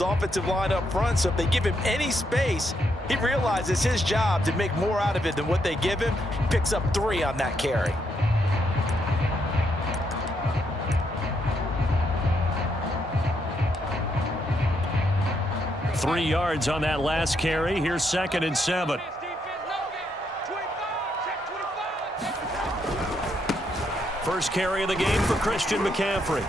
offensive line up front, so if they give him any space, he realizes his job to make more out of it than what they give him. Picks up 3 on that carry. Three yards on that last carry. Here's 2nd and 7. First carry of the game for Christian McCaffrey.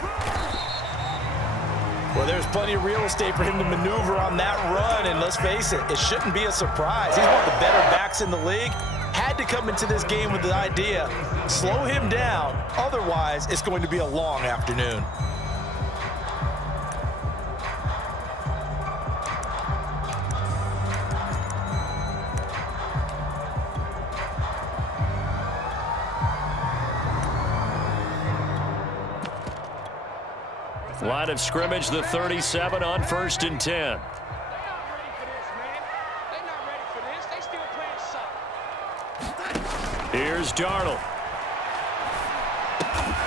Well, there's plenty of real estate for him to maneuver on that run, and let's face it, it shouldn't be a surprise. He's one of the better backs in the league. Had to come into this game with the idea, slow him down, otherwise it's going to be a long afternoon. Line of scrimmage, the 37 on 1st and 10. Here's Darnold.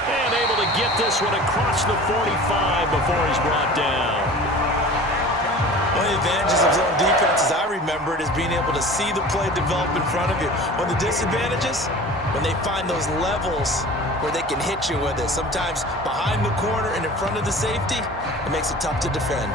And able to get this one across the 45 before he's brought down. One of the advantages of zone defense, as I remember it, is being able to see the play develop in front of you. One of the disadvantages, when they find those levels where they can hit you with it. Sometimes behind the corner and in front of the safety, it makes it tough to defend.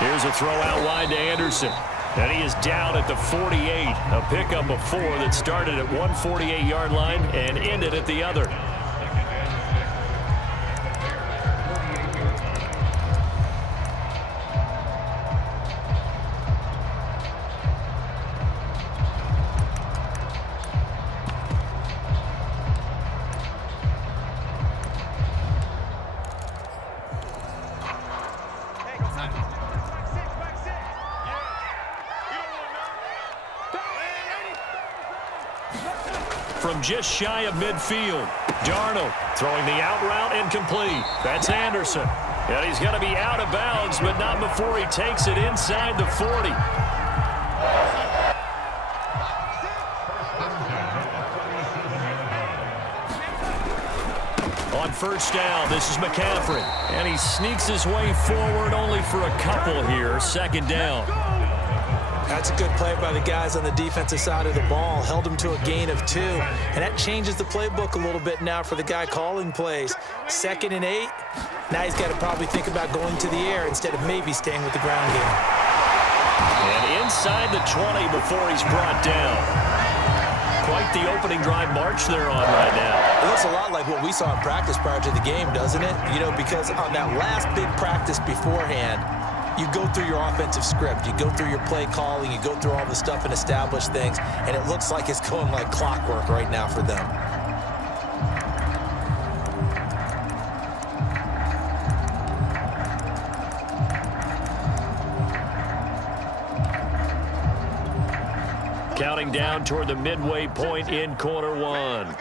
Here's a throw out wide to Anderson. And he is down at the 48. A pickup of 4 that started at 148-yard line and ended at the other. From just shy of midfield, Darnold throwing the out route incomplete. That's Anderson. And he's going to be out of bounds, but not before he takes it inside the 40. On 1st down, this is McCaffrey. And he sneaks his way forward only for a couple here. 2nd down. That's a good play by the guys on the defensive side of the ball. Held him to a gain of 2. And that changes the playbook a little bit now for the guy calling plays. 2nd and 8. Now he's got to probably think about going to the air instead of maybe staying with the ground game. And inside the 20 before he's brought down. Quite the opening drive march they're on right now. It looks a lot like what we saw in practice prior to the game, doesn't it? You know, because on that last big practice beforehand, you go through your offensive script, you go through your play calling, you go through all the stuff and establish things, and it looks like it's going like clockwork right now for them. Counting down toward the midway point in quarter 1.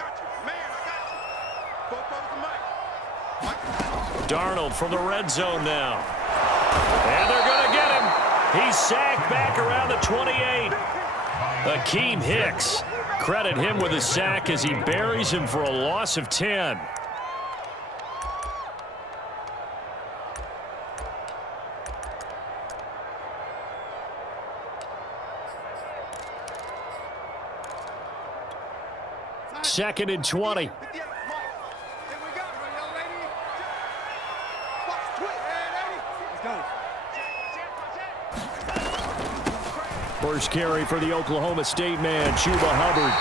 Darnold from the red zone now. And they're going to get him. He's sacked back around the 28. Akeem Hicks. Credit him with a sack as he buries him for a loss of 10. Second and 20. First carry for the Oklahoma State man, Chuba Hubbard.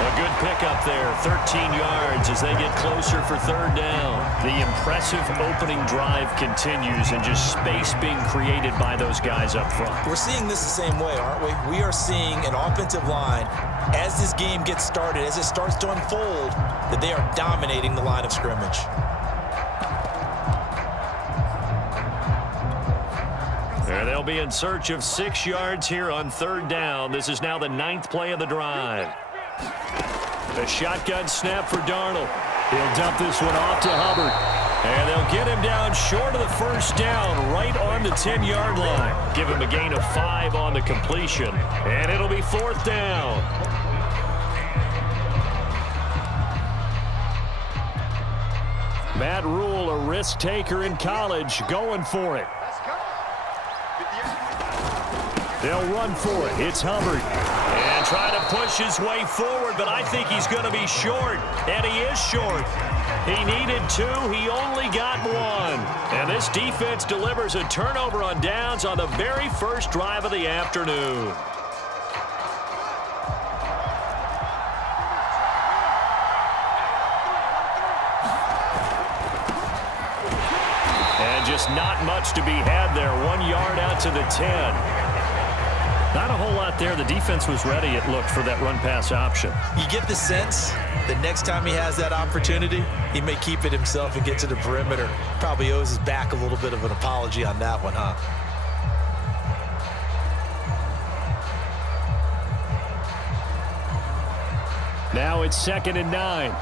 A good pickup there, 13 yards as they get closer for 3rd down. The impressive opening drive continues and just space being created by those guys up front. We're seeing this the same way, aren't we? We are seeing an offensive line, as this game gets started, as it starts to unfold, that they are dominating the line of scrimmage. And they'll be in search of 6 yards here on 3rd down. This is now the 9th play of the drive. The shotgun snap for Darnold. He'll dump this one off to Hubbard. And they'll get him down short of the 1st down, right on the 10-yard line. Give him a gain of 5 on the completion. And it'll be 4th down. Matt Rule, a risk taker in college, going for it. They'll run for it. It's Hubbard. And trying to push his way forward, but I think he's going to be short. And he is short. He needed 2. He only got 1. And this defense delivers a turnover on downs on the very first drive of the afternoon. And just not much to be had there. 1 yard out to the 10. Not a whole lot there. The defense was ready, it looked, for that run-pass option. You get the sense that next time he has that opportunity, he may keep it himself and get to the perimeter. Probably owes his back a little bit of an apology on that one, huh? Now it's 2nd and 9.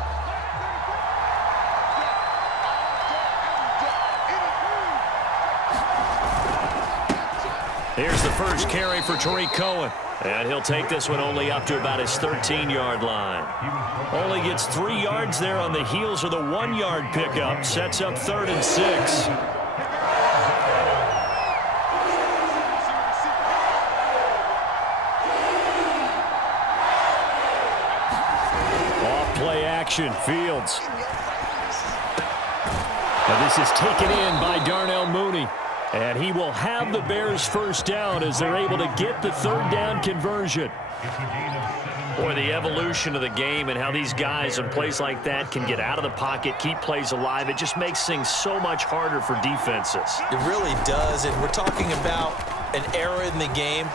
Here's the first carry for Tariq Cohen. And he'll take this one only up to about his 13-yard line. Only gets 3 yards there on the heels of the 1-yard pickup. Sets up 3rd and 6. Off play action, Fields. Now this is taken in by Darnell Mooney. And he will have the Bears first down as they're able to get the 3rd down conversion. Boy, the evolution of the game and how these guys in plays like that can get out of the pocket, keep plays alive, it just makes things so much harder for defenses. It really does, and we're talking about an era in the game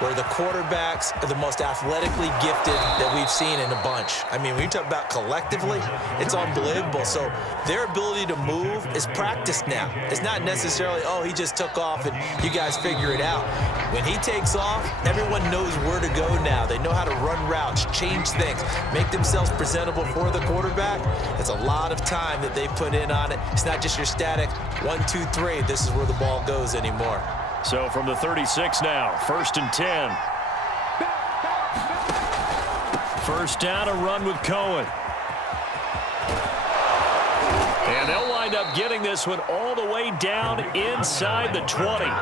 where the quarterbacks are the most athletically gifted that we've seen in a bunch. I mean, when you talk about collectively, it's unbelievable. So their ability to move is practiced now. It's not necessarily, oh, he just took off and you guys figure it out. When he takes off, everyone knows where to go now. They know how to run routes, change things, make themselves presentable for the quarterback. It's a lot of time that they put in on it. It's not just your static 1, 2, 3. This is where the ball goes anymore. So from the 36 now, 1st and 10. First down, a run with Cohen. And they'll wind up getting this one all the way down inside the 20. All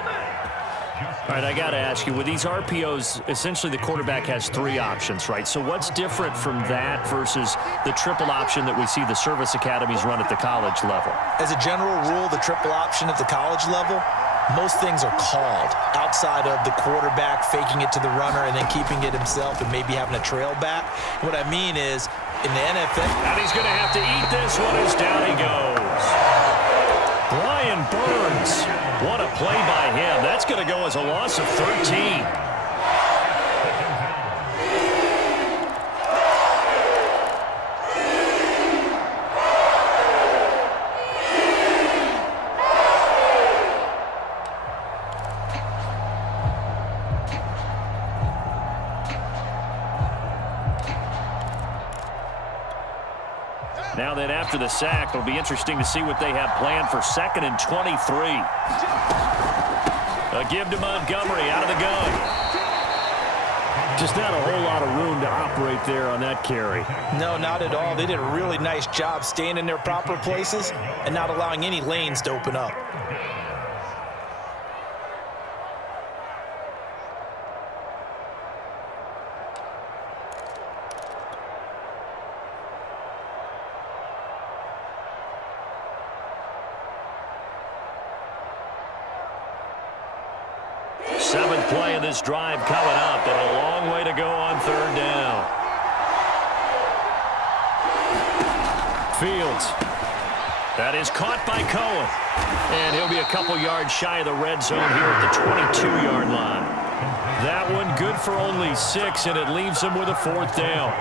right, I got to ask you, with these RPOs, essentially the quarterback has 3 options, right? So what's different from that versus the triple option that we see the service academies run at the college level? As a general rule, the triple option at the college level, most things are called outside of the quarterback faking it to the runner and then keeping it himself and maybe having a trail back. What I mean is, in the NFL... And he's going to have to eat this one as down he goes. Brian Burns. What a play by him. That's going to go as a loss of 13. Now then, after the sack, it'll be interesting to see what they have planned for 2nd and 23. A give to Montgomery out of the gun. Just not a whole lot of room to operate there on that carry. No, not at all. They did a really nice job staying in their proper places and not allowing any lanes to open up. Seventh play of this drive coming up, and a long way to go on 3rd down. Fields. That is caught by Cohen. And he'll be a couple yards shy of the red zone here at the 22-yard line. That one good for only 6, and it leaves him with a 4th down.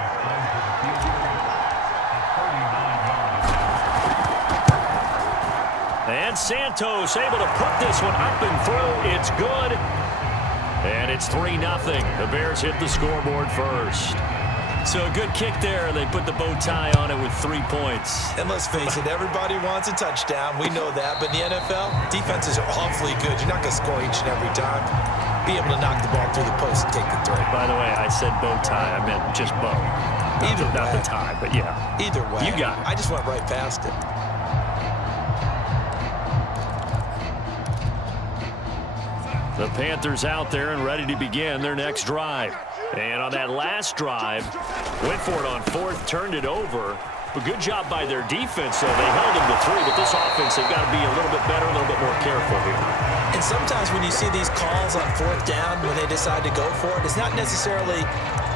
And Santos able to put this one up and through. It's good. And it's 3-0. The Bears hit the scoreboard first. So a good kick there. They put the bow tie on it with 3 points. And let's face it, everybody wants a touchdown. We know that. But in the NFL, defenses are awfully good. You're not going to score each and every time. Be able to knock the ball through the post and take the throw. By the way, I said bow tie. I meant just bow. Either way. Not the tie, but yeah. Either way. You got it. I just went right past it. The Panthers out there and ready to begin their next drive. And on that last drive, went for it on fourth, turned it over. But good job by their defense, though. They held them to 3, but this offense, they've got to be a little bit better, a little bit more careful here. And sometimes when you see these calls on fourth down, when they decide to go for it, it's not necessarily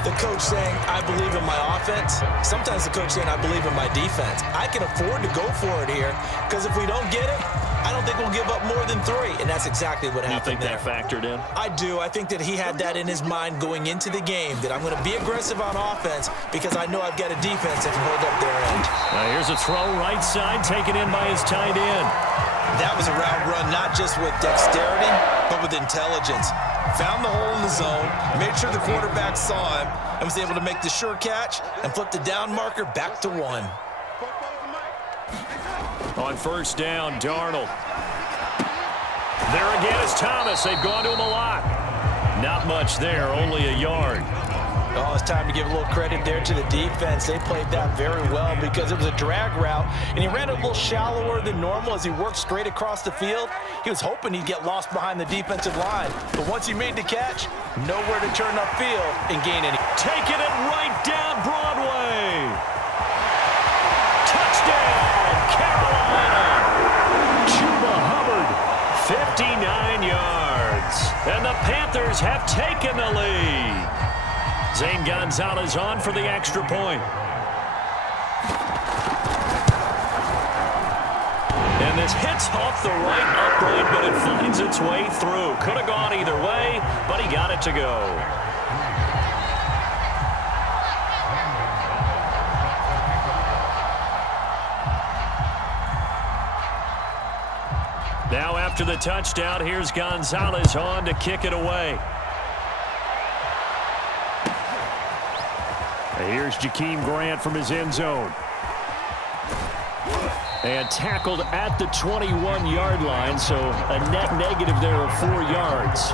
the coach saying, I believe in my offense. Sometimes the coach saying, I believe in my defense. I can afford to go for it here because if we don't get it, I don't think we'll give up more than 3, and that's exactly what happened there. You think that factored in? I do. I think that he had that in his mind going into the game, that I'm going to be aggressive on offense because I know I've got a defense that can hold up their end. Now here's a throw right side, taken in by his tight end. That was a route run, not just with dexterity, but with intelligence. Found the hole in the zone, made sure the quarterback saw him, and was able to make the sure catch and flip the down marker back to 1. On first down, Darnold. There again is Thomas. They've gone to him a lot. Not much there, only a yard. Oh, it's time to give a little credit there to the defense. They played that very well because it was a drag route, and he ran a little shallower than normal as he worked straight across the field. He was hoping he'd get lost behind the defensive line, but once he made the catch, nowhere to turn upfield and gain any. Taking it right down Broadway. Touchdown, Carolina. Chuba Hubbard, 59 yards. And the Panthers have taken the lead. Zane Gonzalez on for the extra point. And this hits off the right upright, but it finds its way through. Could have gone either way, but he got it to go. Now after the touchdown, here's Gonzalez on to kick it away. Here's Jakeem Grant from his end zone. And tackled at the 21-yard line, so a net negative there of 4 yards.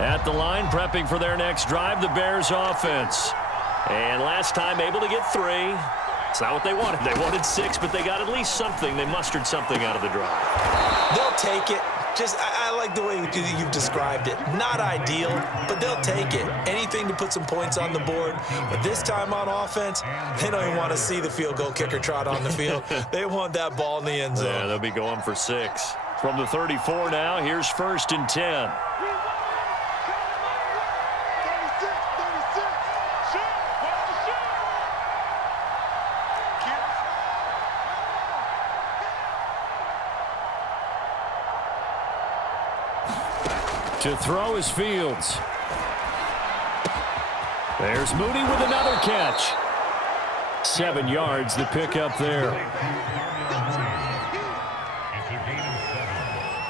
At the line, prepping for their next drive, the Bears offense. And last time able to get 3. It's not what they wanted. They wanted 6, but they got at least something. They mustered something out of the drive. They'll take it. Just, I like the way you've described it. Not ideal, but they'll take it. Anything to put some points on the board. But this time on offense, they don't even want to see the field goal kicker trot on the field. They want that ball in the end zone. Yeah, they'll be going for 6. From the 34 now, here's 1st and 10. To throw is Fields. There's Mooney with another catch. 7 yards, the pickup there. It's a gain of 7.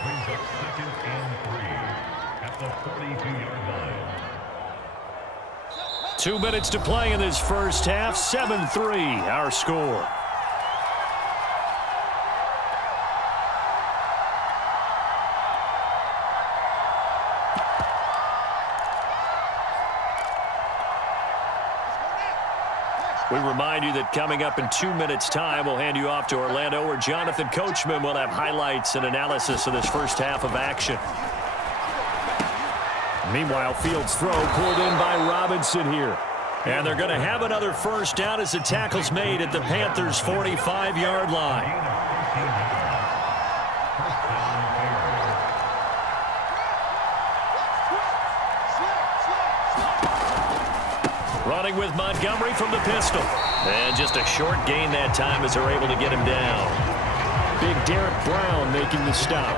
Brings up 2nd and 3 at the 42-yard line. 2 minutes to play in this first half. 7-3, our score. We remind you that coming up in 2 minutes' time, we'll hand you off to Orlando, where Jonathan Coachman will have highlights and analysis of this first half of action. Meanwhile, Fields' throw pulled in by Robinson here. And they're going to have another first down as the tackle's made at the Panthers' 45-yard line. Running with Montgomery from the pistol. And just a short gain that time as they're able to get him down. Big Derek Brown making the stop.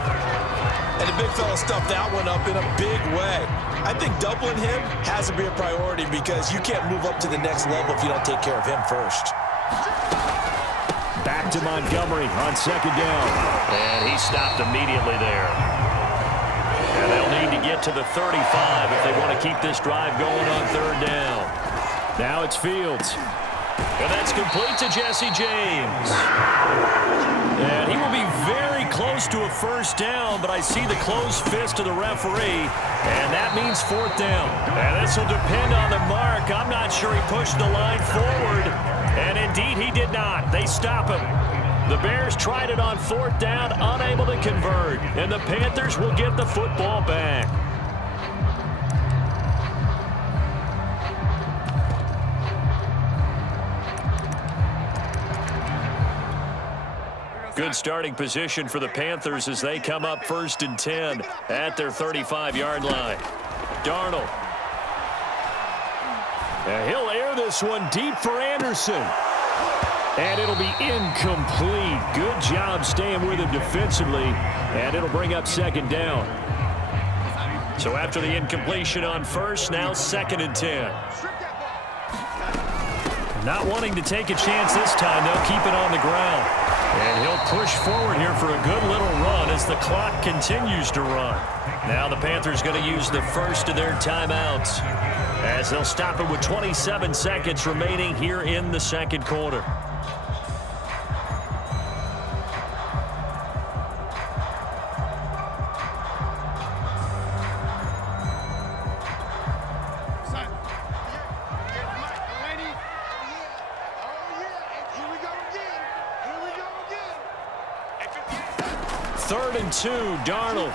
And the big fella stuffed that one up in a big way. I think doubling him has to be a priority because you can't move up to the next level if you don't take care of him first. Back to Montgomery on 2nd down. And he stopped immediately there. And they'll need to get to the 35 if they want to keep this drive going on 3rd down. Now it's Fields. And that's complete to Jesse James. And he will be very close close to a first down, but I see the closed fist of the referee, and that means fourth down. And this will depend on the mark. I'm not sure he pushed the line forward, and indeed he did not. They stop him. The Bears tried it on fourth down, unable to convert, and the Panthers will get the football back. Good starting position for the Panthers as they come up 1st and 10 at their 35-yard line. Darnold. And he'll air this one deep for Anderson. And it'll be incomplete. Good job staying with him defensively. And it'll bring up 2nd down. So after the incompletion on 1st, now 2nd and 10. Not wanting to take a chance this time, they'll keep it on the ground. And he'll push forward here for a good little run as the clock continues to run. Now the Panthers going to use the first of their timeouts as they'll stop it with 27 seconds remaining here in the 2nd quarter. Third and 2, Darnold.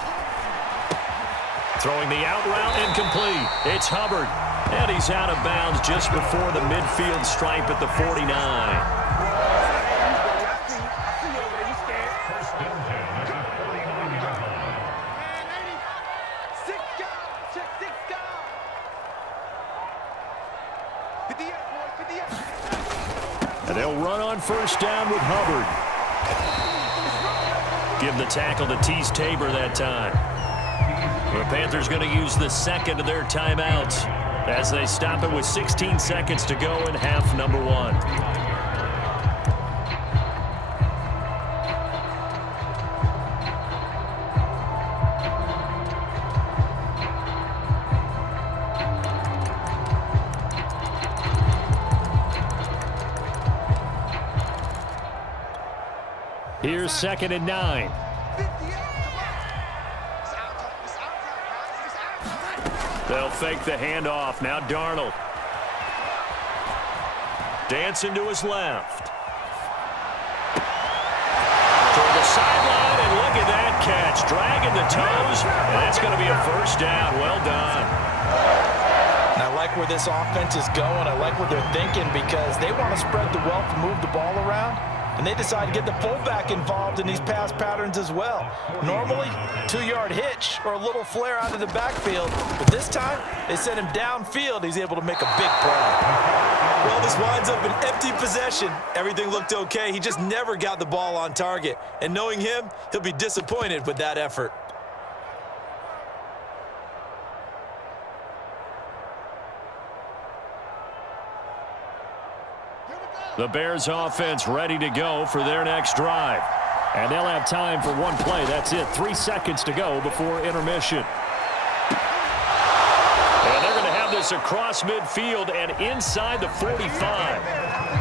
Throwing the out route incomplete. It's Hubbard. And he's out of bounds just before the midfield stripe at the 49. And they'll run on 1st down with Hubbard. Give the tackle to Tease Tabor that time. The Panthers going to use the 2nd of their timeouts as they stop it with 16 seconds to go in half number 1. Here's 2nd and 9. They'll fake the handoff. Now Darnold. Dancing to his left. Toward the sideline, and look at that catch. Dragging the toes, and that's going to be a first down. Well done. And I like where this offense is going. I like what they're thinking because they want to spread the wealth and move the ball around. And they decide to get the fullback involved in these pass patterns as well. Normally, 2-yard hitch or a little flare out of the backfield. But this time, they sent him downfield. He's able to make a big play. Well, this winds up an empty possession. Everything looked okay. He just never got the ball on target. And knowing him, he'll be disappointed with that effort. The Bears offense ready to go for their next drive. And they'll have time for one play. That's it. 3 seconds to go before intermission. And they're going to have this across midfield and inside the 45.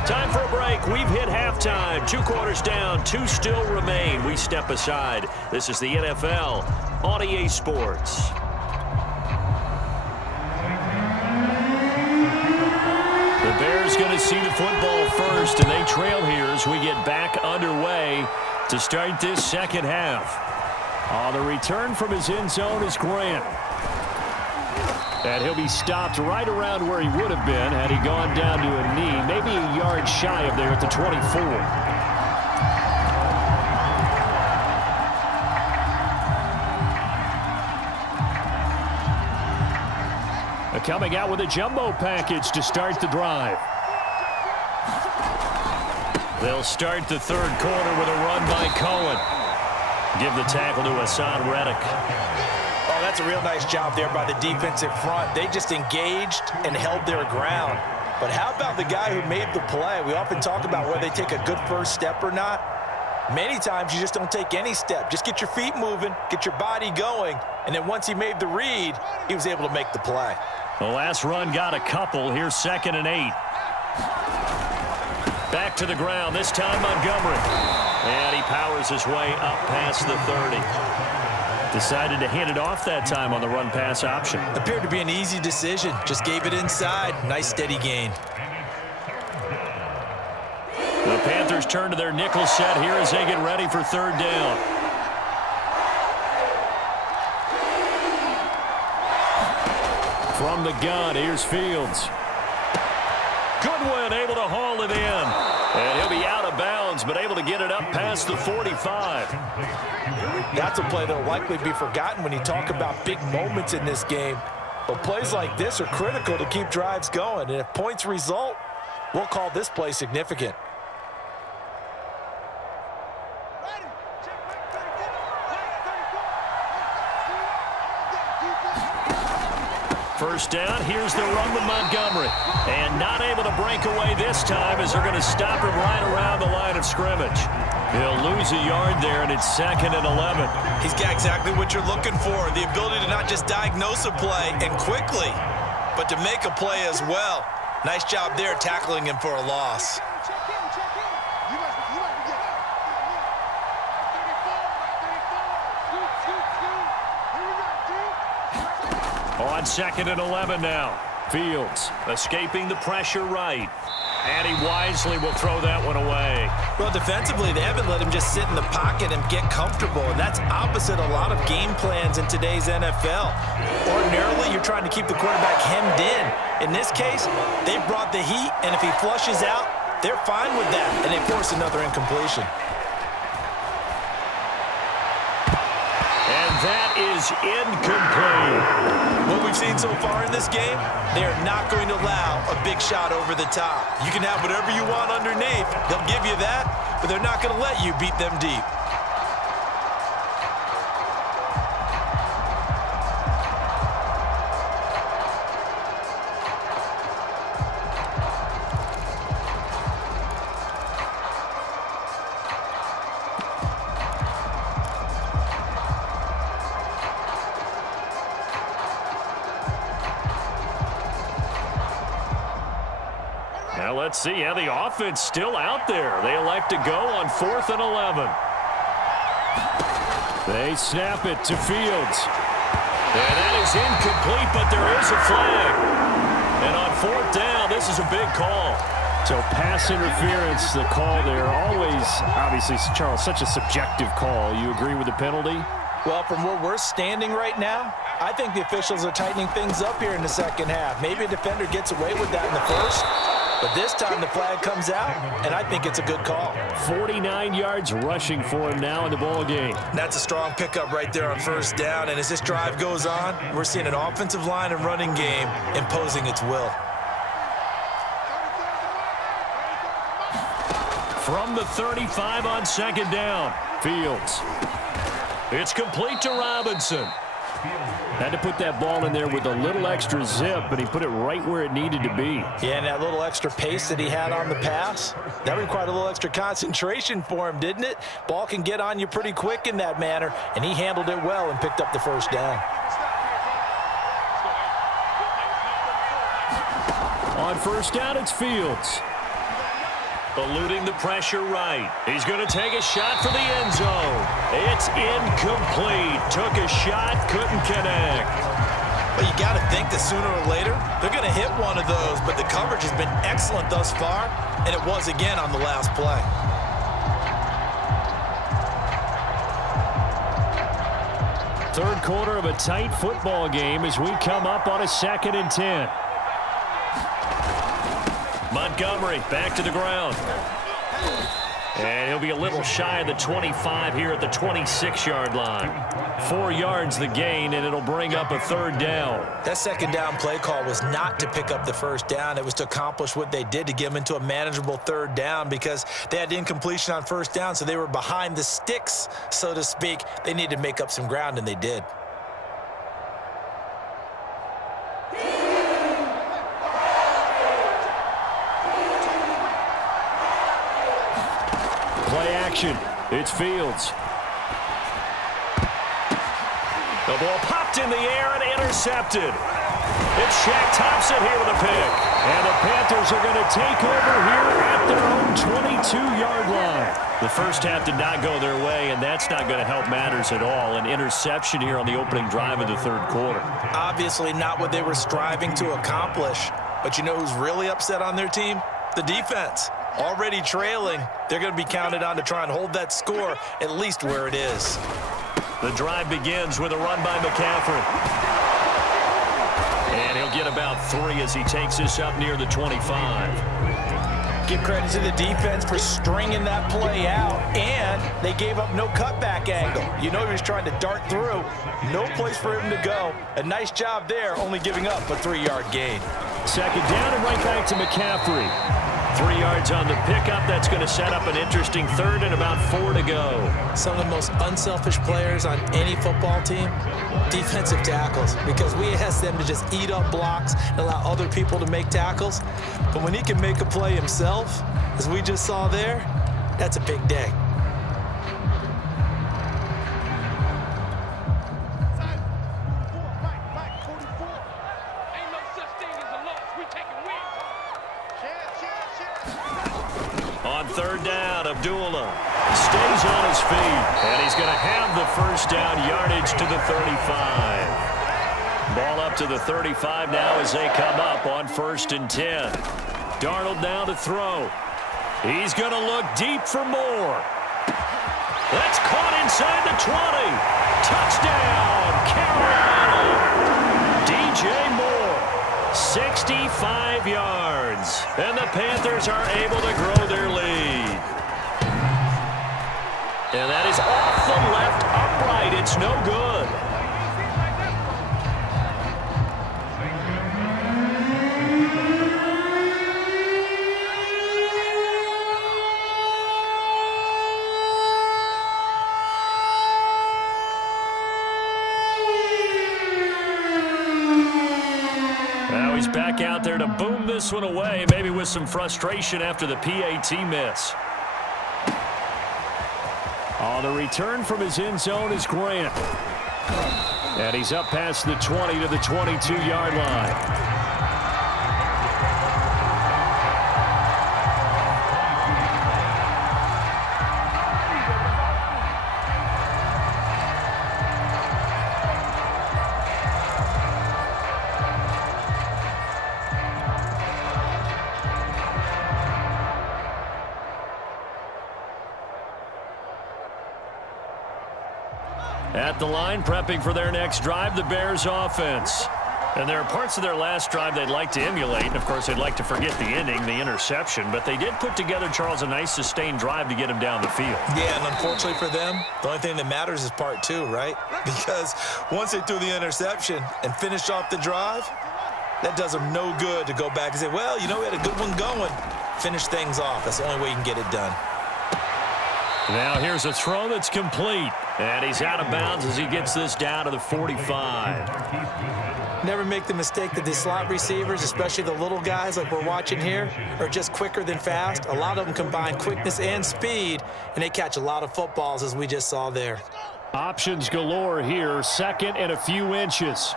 Time for a break. We've hit halftime. 2 quarters down. 2 still remain. We step aside. This is the NFL on EA Sports. The Bears going to see the football first, and they trail here as we get back underway to start this 2nd half. On the return from his end zone is Grant. And he'll be stopped right around where he would have been had he gone down to a knee, maybe a yard shy of there at the 24. Coming out with a jumbo package to start the drive. They'll start the 3rd quarter with a run by Cohen. Give the tackle to Hassan Reddick. Oh, that's a real nice job there by the defensive front. They just engaged and held their ground. But how about the guy who made the play? We often talk about whether they take a good first step or not. Many times you just don't take any step. Just get your feet moving, get your body going, and then once he made the read, he was able to make the play. The last run got a couple. Here's 2nd and 8. Back to the ground, this time Montgomery. And he powers his way up past the 30. Decided to hand it off that time on the run-pass option. Appeared to be an easy decision. Just gave it inside. Nice steady gain. The Panthers turn to their nickel set here as they get ready for third down. From the gun, here's Fields. Goodwin able to haul it in. And he'll be out of bounds, but able to get it up past the 45. That's a play that will likely be forgotten when you talk about big moments in this game. But plays like this are critical to keep drives going. And if points result, we'll call this play significant. First down, here's the run with Montgomery. And not able to break away this time as they're going to stop him right around the line of scrimmage. He'll lose a yard there, and it's 2nd and 11. He's got exactly what you're looking for, the ability to not just diagnose a play and quickly, but to make a play as well. Nice job there tackling him for a loss. On 2nd and 11 now. Fields escaping the pressure right. And he wisely will throw that one away. Well, defensively, they haven't let him just sit in the pocket and get comfortable, and that's opposite a lot of game plans in today's NFL. Ordinarily, you're trying to keep the quarterback hemmed in. In this case, they brought the heat, and if he flushes out, they're fine with that, and they force another incompletion. And that is incomplete. What we've seen so far in this game, they are not going to allow a big shot over the top. You can have whatever you want underneath. They'll give you that, but they're not going to let you beat them deep. Now let's see how the offense still out there. They elect to go on 4th and 11. They snap it to Fields. And that is incomplete, but there is a flag. And on 4th down, this is a big call. So pass interference, the call there. Always, obviously, Charles, such a subjective call. You agree with the penalty? Well, from where we're standing right now, I think the officials are tightening things up here in the second half. Maybe a defender gets away with that in the first. But this time the flag comes out, and I think it's a good call. 49 yards rushing for him now in the ball game. That's a strong pickup right there on first down. And as this drive goes on, we're seeing an offensive line and running game imposing its will. From the 35 on 2nd down, Fields. It's complete to Robinson. Had to put that ball in there with a little extra zip, but he put it right where it needed to be. Yeah, and that little extra pace that he had on the pass, that required a little extra concentration for him, didn't it? Ball can get on you pretty quick in that manner, and he handled it well and picked up the first down. On first down, it's Fields. Eluding the pressure right. He's going to take a shot for the end zone. It's incomplete. Took a shot, couldn't connect. But you got to think that sooner or later, they're going to hit one of those, but the coverage has been excellent thus far, and it was again on the last play. Third quarter of a tight football game as we come up on a 2nd and 10. Montgomery back to the ground. And he'll be a little shy of the 25 here at the 26-yard line. 4 yards the gain, and it'll bring up a 3rd down. That second down play call was not to pick up the first down. It was to accomplish what they did to get them into a manageable 3rd down because they had incompletion on first down, so they were behind the sticks, so to speak. They needed to make up some ground, and they did. Play action. It's Fields. The ball popped in the air and intercepted. It's Shaq Thompson here with a pick. And the Panthers are going to take over here at their own 22-yard line. The first half did not go their way, and that's not going to help matters at all. An interception here on the opening drive of the third quarter. Obviously not what they were striving to accomplish. But you know who's really upset on their team? The defense. Already trailing, they're going to be counted on to try and hold that score at least where it is. The drive begins with a run by McCaffrey. And he'll get about 3 as he takes this up near the 25. Give credit to the defense for stringing that play out, and they gave up no cutback angle. You know he was trying to dart through. No place for him to go. A nice job there, only giving up a 3-yard gain. Second down and right back to McCaffrey. 3 yards on the pickup. That's going to set up an interesting third and about 4 to go. Some of the most unselfish players on any football team, defensive tackles, because we ask them to just eat up blocks and allow other people to make tackles. But when he can make a play himself, as we just saw there, that's a big day. On third down, Abdullah stays on his feet, and he's going to have the first down yardage to the 35. Ball up to the 35 now as they come up on 1st and 10. Darnold now to throw. He's going to look deep for more. That's caught inside the 20. Touchdown, Carolina. DJ Moore, 65 yards. And the Panthers are able to grow their lead. And that is off the left upright. It's no good. Now he's back out there to boom this one away, maybe with some frustration after the PAT miss. On the return from his end zone is Grant. And he's up past the 20 to the 22-yard line. At the line, prepping for their next drive, the Bears offense. And there are parts of their last drive they'd like to emulate. And, of course, they'd like to forget the ending, the interception. But they did put together, Charles, a nice sustained drive to get him down the field. Yeah, and unfortunately for them, the only thing that matters is part 2, right? Because once they threw the interception and finished off the drive, that does them no good to go back and say, well, you know, we had a good one going. Finish things off. That's the only way you can get it done. Now here's a throw that's complete. And he's out of bounds as he gets this down to the 45. Never make the mistake that the slot receivers, especially the little guys like we're watching here, are just quicker than fast. A lot of them combine quickness and speed, and they catch a lot of footballs, as we just saw there. Options galore here, second and a few inches.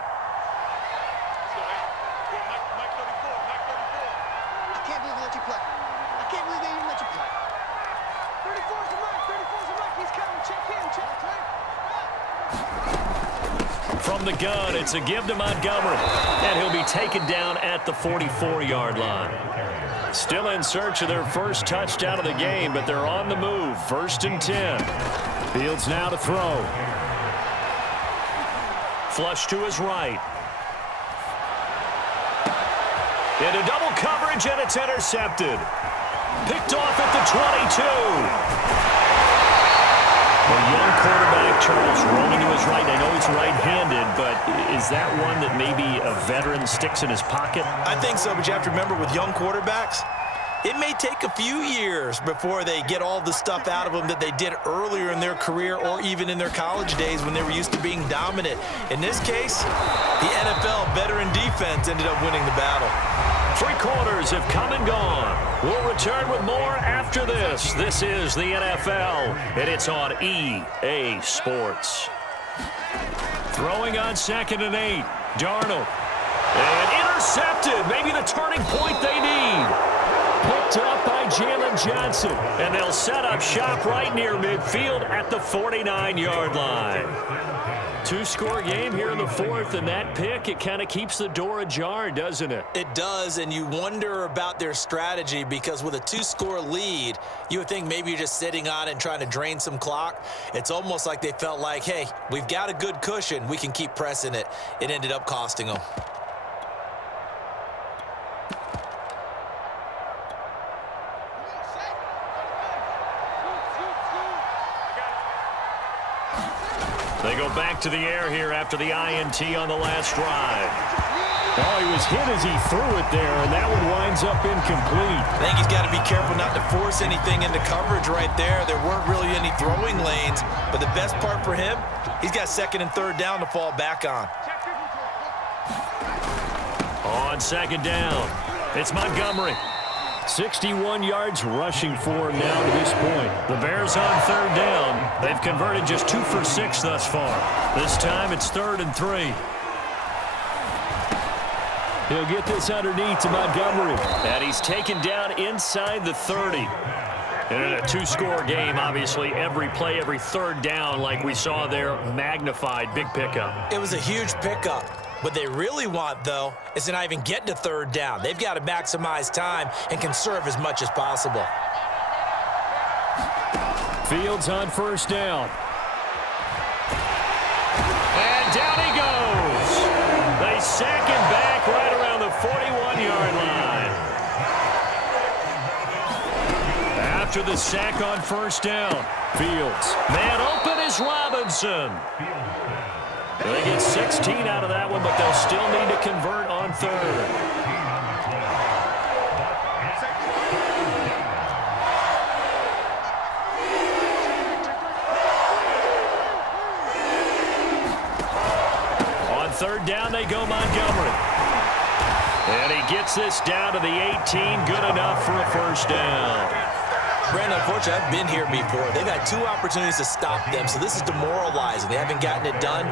From the gun, it's a give to Montgomery, and he'll be taken down at the 44-yard line. Still in search of their first touchdown of the game, but they're on the move. 1st and 10. Fields now to throw. Flush to his right. Into double coverage, and it's intercepted. Picked off at the 22. A young quarterback, Charles, rolling to his right. I know he's right-handed, but is that one that maybe a veteran sticks in his pocket? I think so, but you have to remember with young quarterbacks, it may take a few years before they get all the stuff out of them that they did earlier in their career or even in their college days when they were used to being dominant. In this case, the NFL veteran defense ended up winning the battle. 3 quarters have come and gone. We'll return with more after this. This is the NFL, and it's on EA Sports. Throwing on 2nd and 8. Darnold. And intercepted. Maybe the turning point they need. picked up by Jalen Johnson. And they'll set up shop right near midfield at the 49-yard line. Two-score game here in the fourth, and that pick, it kind of keeps the door ajar, doesn't it? It does, and you wonder about their strategy because with a two-score lead, you would think maybe you're just sitting on it and trying to drain some clock. It's almost like they felt like, hey, we've got a good cushion. We can keep pressing it. It ended up costing them. They go back to the air here after the INT on the last drive. Oh, he was hit as he threw it there, and that one winds up incomplete. I think he's got to be careful not to force anything into coverage right there. There weren't really any throwing lanes, but the best part for him, he's got second and third down to fall back on. On second down, it's Montgomery. 61 yards rushing for him now to this point. The Bears on third down. They've converted just 2 for 6 thus far. This time it's 3rd and 3. He'll get this underneath to Montgomery. And he's taken down inside the 30. And in a two-score game, obviously, every play, every third down, like we saw there, magnified. Big pickup. It was a huge pickup. What they really want, though, is to not even get to third down. They've got to maximize time and conserve as much as possible. Fields on first down. And down he goes. They sack him back right around the 41-yard line. After the sack on first down, Fields. Man open is Robinson. They get 16 out of that one, but they'll still need to convert on third. On third down, they go Montgomery. And he gets this down to the 18, good enough for a first down. Brandon, unfortunately, I've been here before. They've had 2 opportunities to stop them, so this is demoralizing. They haven't gotten it done.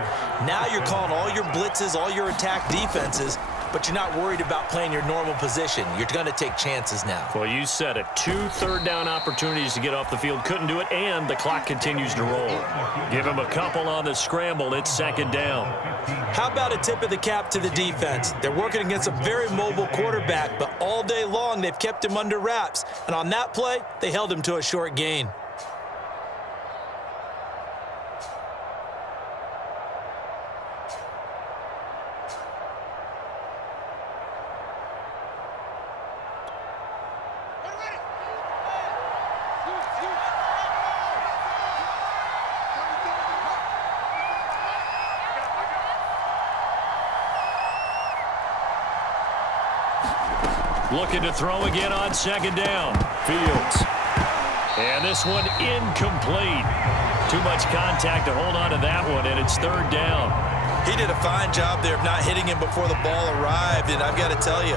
Now you're calling all your blitzes, all your attack defenses, but you're not worried about playing your normal position. You're going to take chances now. Well, you said it. 2 third-down opportunities to get off the field. Couldn't do it, and the clock continues to roll. Give him a couple on the scramble. It's second down. How about a tip of the cap to the defense? They're working against a very mobile quarterback, but all day long they've kept him under wraps. And on that play, they held him to a short gain. Looking to throw again on second down. Fields. And this one incomplete. Too much contact to hold on to that one, and it's third down. He did a fine job there of not hitting him before the ball arrived, and I've got to tell you,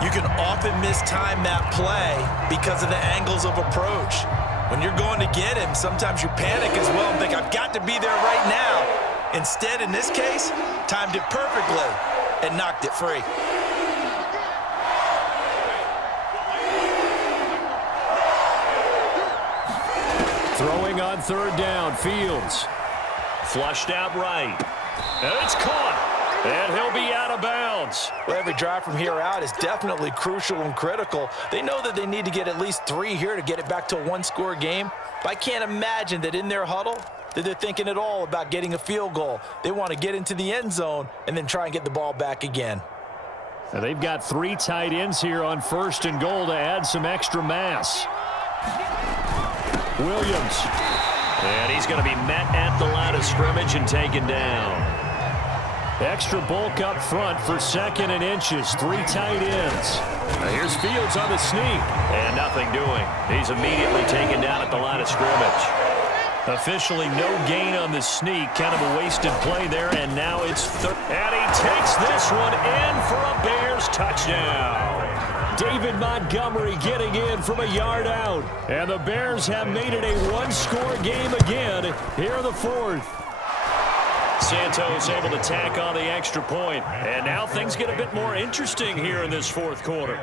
you can often mistime that play because of the angles of approach. When you're going to get him, sometimes you panic as well and think, I've got to be there right now. Instead, in this case, timed it perfectly and knocked it free. Throwing on third down, Fields. Flushed out right. And it's caught. And he'll be out of bounds. Well, every drive from here out is definitely crucial and critical. They know that they need to get at least 3 here to get it back to a one-score game. But I can't imagine that in their huddle that they're thinking at all about getting a field goal. They want to get into the end zone and then try and get the ball back again. Now they've got 3 tight ends here on first and goal to add some extra mass. Williams. And he's going to be met at the line of scrimmage and taken down. Extra bulk up front for second and inches. 3 tight ends. Now here's Fields on the sneak. And nothing doing. He's immediately taken down at the line of scrimmage. Officially no gain on the sneak. Kind of a wasted play there. And now it's third. And he takes this one in for a Bears touchdown. David Montgomery getting in from a yard out. And the Bears have made it a one-score game again here in the fourth. Santos able to tack on the extra point. And now things get a bit more interesting here in this fourth quarter.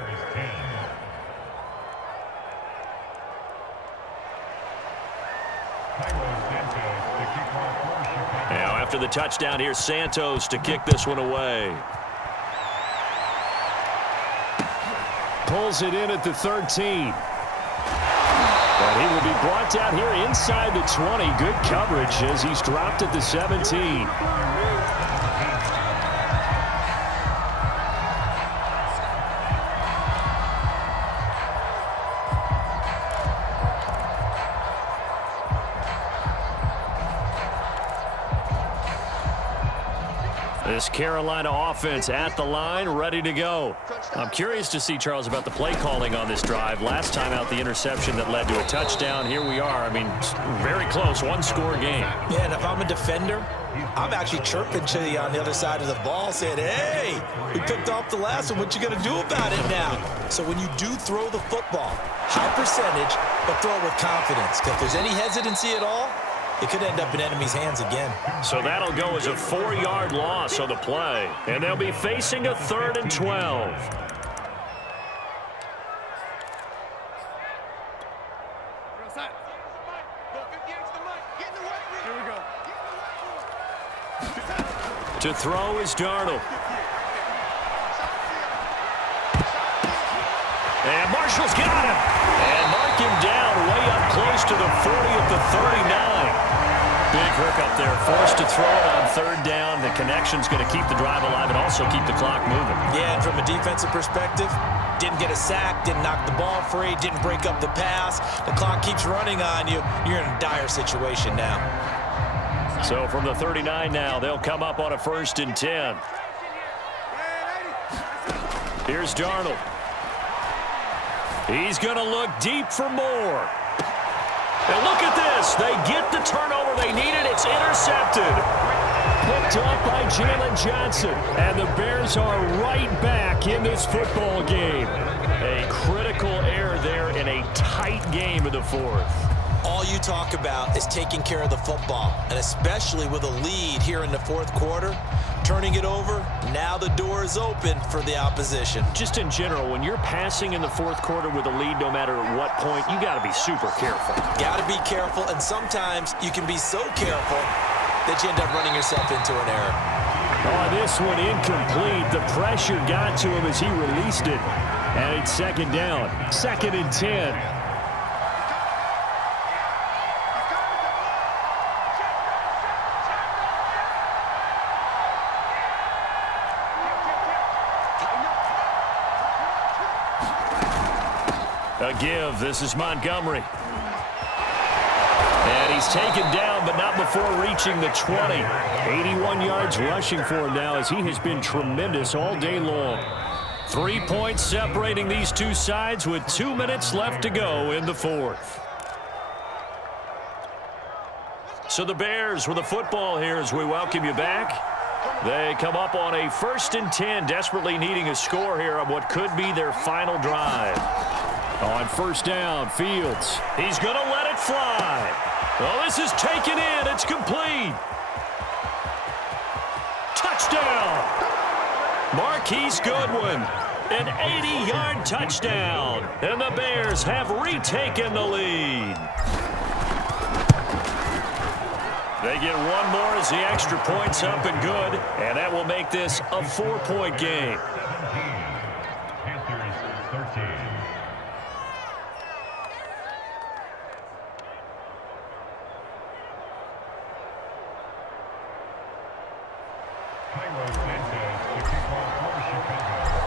After the touchdown, here's Santos to kick this one away. Pulls it in at the 13. And he will be brought down here inside the 20. Good coverage as he's dropped at the 17. This Carolina offense at the line, ready to go. I'm curious to see, Charles, about the play calling on this drive. Last time out, the interception that led to a touchdown. Here we are. I mean, very close, one-score game. Yeah, and if I'm a defender, I'm actually chirping to you on the other side of the ball, saying, hey, we picked off the last one. What you going to do about it now? So when you do throw the football, high percentage, but throw it with confidence. Because if there's any hesitancy at all, it could end up in enemy's hands again. So that'll go as a 4-yard loss on the play. And they'll be facing a 3rd and 12. To throw is Darnold. And Marshall's got him. And mark him down way up close to the 40 at the 39. Big hookup there, forced to throw it on 3rd down. The connection's going to keep the drive alive and also keep the clock moving. Yeah, and from a defensive perspective, didn't get a sack, didn't knock the ball free, didn't break up the pass. The clock keeps running on you. You're in a dire situation now. So from the 39 now, they'll come up on a 1st and 10. Here's Darnold. He's going to look deep for more. And look at this. They get the turnover they needed. It's intercepted. Picked off by Jalen Johnson. And the Bears are right back in this football game. A critical error there in a tight game in the 4th. All you talk about is taking care of the football, and especially with a lead here in the 4th quarter, turning it over, now the door is open for the opposition. Just in general, when you're passing in the 4th quarter with a lead, no matter what point, you got to be super careful. Got to be careful, and sometimes you can be so careful that you end up running yourself into an error. Oh, this one incomplete. The pressure got to him as he released it. And it's 2nd down, 2nd and 10. A give. This is Montgomery. And he's taken down, but not before reaching the 20. 81 yards rushing for him now as he has been tremendous all day long. 3 points separating these two sides with 2 minutes left to go in the 4th. So the Bears with the football here as we welcome you back. They come up on a 1st and 10, desperately needing a score here on what could be their final drive. On 1st down, Fields. He's going to let it fly. Well, this is taken in. It's complete. Touchdown. Marquise Goodwin. An 80-yard touchdown. And the Bears have retaken the lead. They get one more as the extra point's up and good. And that will make this a 4-point game. Panthers 13.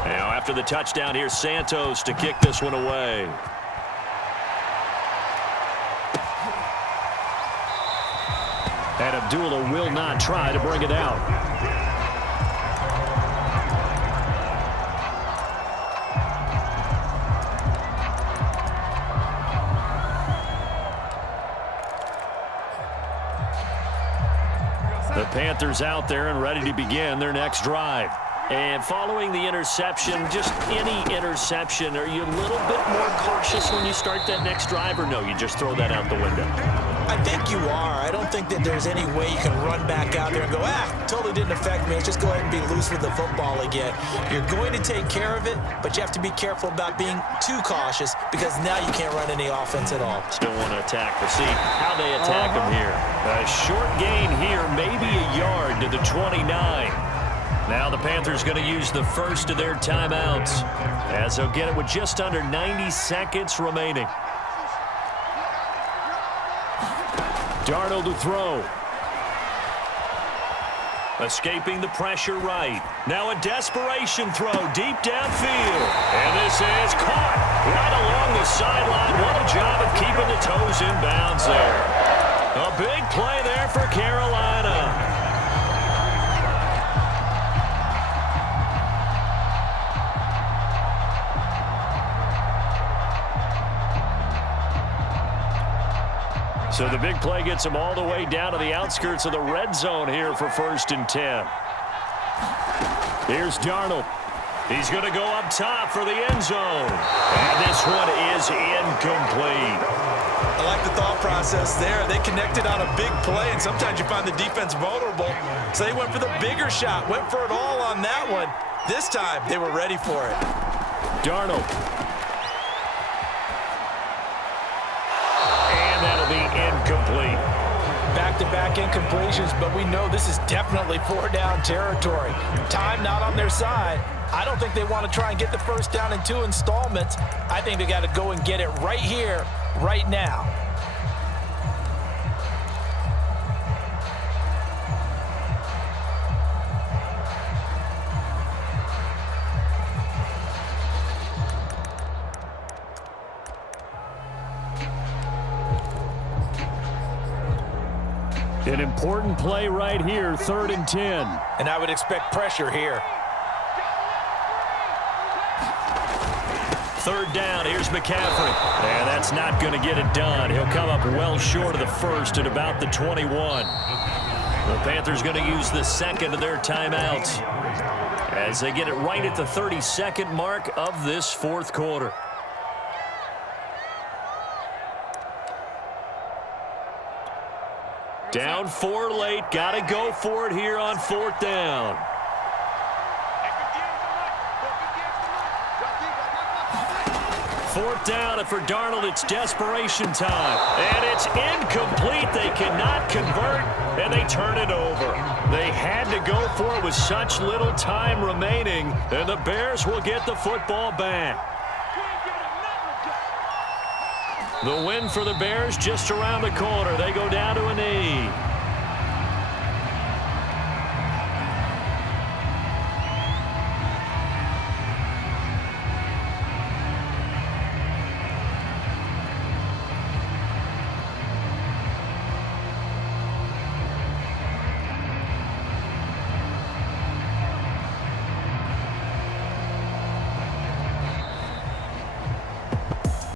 Now after the touchdown, here's Santos to kick this one away. And Abdullah will not try to bring it out. The Panthers out there and ready to begin their next drive. And following the interception, just any interception, are you a little bit more cautious when you start that next drive, or no, you just throw that out the window? I think you are. I don't think that there's any way you can run back out there and go, totally didn't affect me. Let's just go ahead and be loose with the football again. You're going to take care of it, but you have to be careful about being too cautious because now you can't run any offense at all. Still want to attack. We'll see how they attack them here. A short gain here, maybe a yard to the 29. Now the Panthers going to use the first of their timeouts as they'll get it with just under 90 seconds remaining. Darnold to throw. Escaping the pressure right. Now a desperation throw deep downfield. And this is caught right along the sideline. What a job of keeping the toes in bounds there. A big play there for Carolina. So the big play gets them all the way down to the outskirts of the red zone here for 1st and 10. Here's Darnold. He's going to go up top for the end zone. And this one is incomplete. I like the thought process there. They connected on a big play, and sometimes you find the defense vulnerable. So they went for the bigger shot, went for it all on that one. This time, they were ready for it. Darnold. That'll be incomplete. Back-to-back incompletions, but we know this is definitely 4-down territory. Time not on their side. I don't think they want to try and get the first down in 2 installments. I think they got to go and get it right here, right now. An important play right here, 3rd and 10. And I would expect pressure here. 3rd down, here's McCaffrey. And that's not going to get it done. He'll come up well short of the first at about the 21. The Panthers going to use the second of their timeouts as they get it right at the 32nd mark of this 4th quarter. Down 4 late. Got to go for it here on 4th down. Fourth down, and for Darnold, it's desperation time. And it's incomplete. They cannot convert, and they turn it over. They had to go for it with such little time remaining, and the Bears will get the football back. The win for the Bears just around the corner. They go down to a knee.